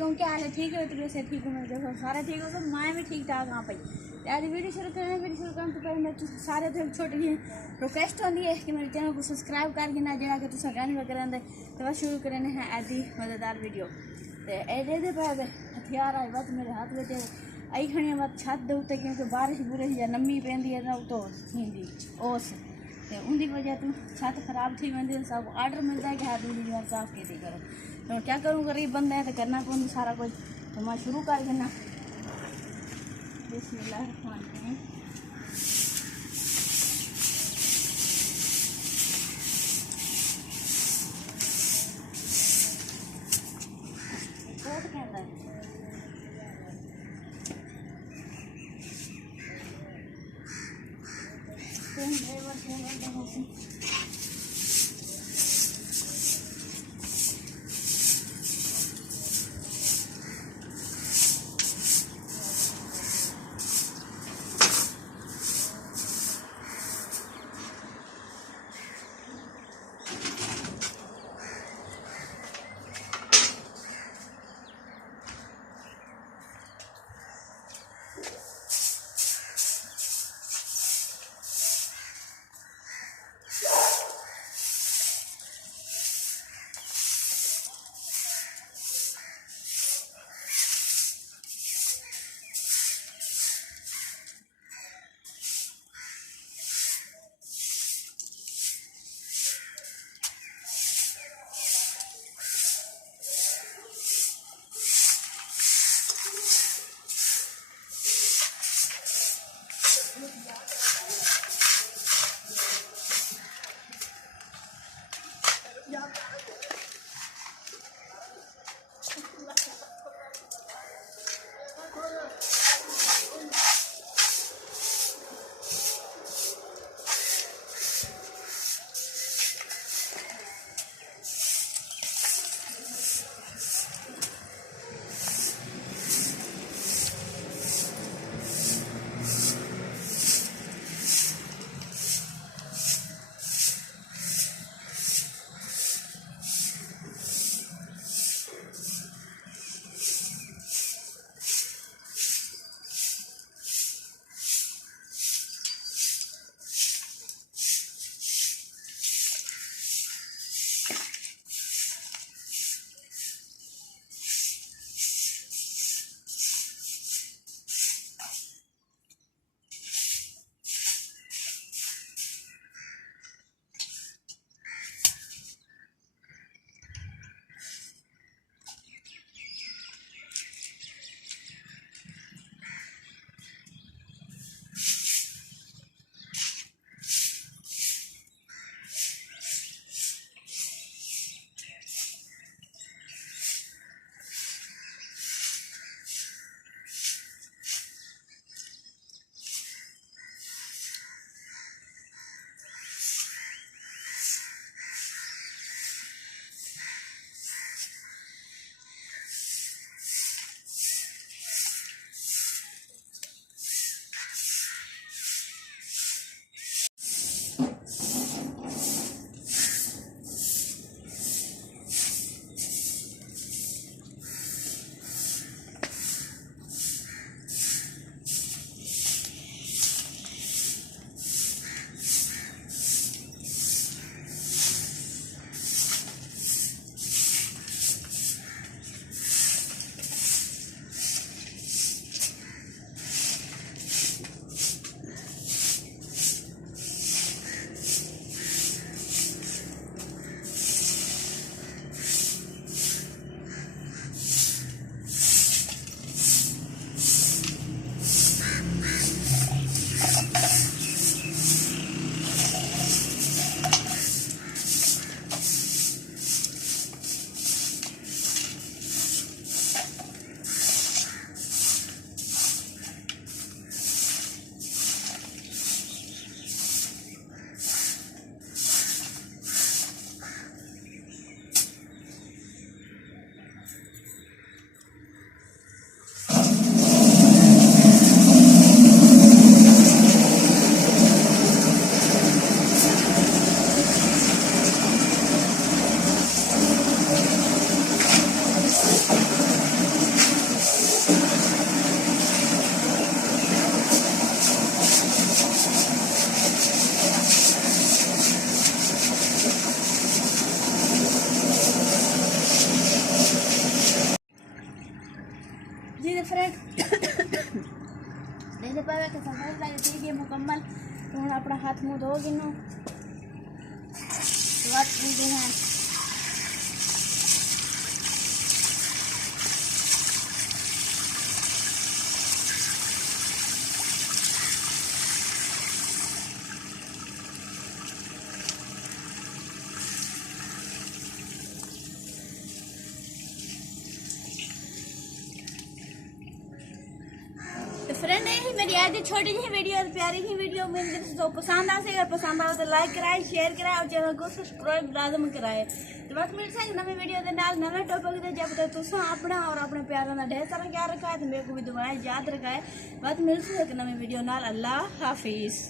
वालेकुम, क्या हाल है? ठीक है? तो से ठीक हूँ मैं, देखो सारे ठीक हो, सब मैं भी ठीक ठाक हाँ भाई। आज वीडियो शुरू करने तो पहले मैं सारे थे छोटी जी रिक्वेस्ट होती है कि मेरे चैनल को सब्सक्राइब करके ना जेड़ा कि तुम गाने वगैरह आंदे तो बस शुरू करने हैं ऐसी मज़ेदार वीडियो। तो ये पे हथियार आए बस मेरे हाथ में आई खड़ी बस छत के उत्ते, क्योंकि बारिश बुरिश या नमी पैंदी है ना तो थी ओस तो उनकी वजह तो छत खराब थी वेंदी, सब आर्डर मिलता है कि हाँ दूरी दीवार साफ की करो। तो क्या करूँ, गरीब बंदे हैं तो करना पड़ता सारा कुछ। तो मैं शुरू कर देना। बिस्मिल्लाहिर्रहमानिर्रहीम। कोट कहता है जी फ्रेंड देखते पावे कि सफाई लागे ठीक है मुकम्मल। तो हम अपना हाथ मुँह धो गिनो तो बात हैं। तो फ्रेंड यही मेरी आज छोटी सी वीडियो और प्यारी सी वीडियो मेरी तरफ से तो पसंद आ सके, अगर पसंद आए तो लाइक कराए, शेयर कराए और चैनल को सब्सक्राइब लाजम कराए। तो बस मिल सके नवी वीडियो के नाल नवे टॉपिक दे जब तक तुम अपना और अपने प्यारों का ढेर सारा ख्याल रखा है तो मेरे को भी दुआएं याद रखा है। बस मिल सके नवी वीडियो नाल। अल्लाह हाफिज़।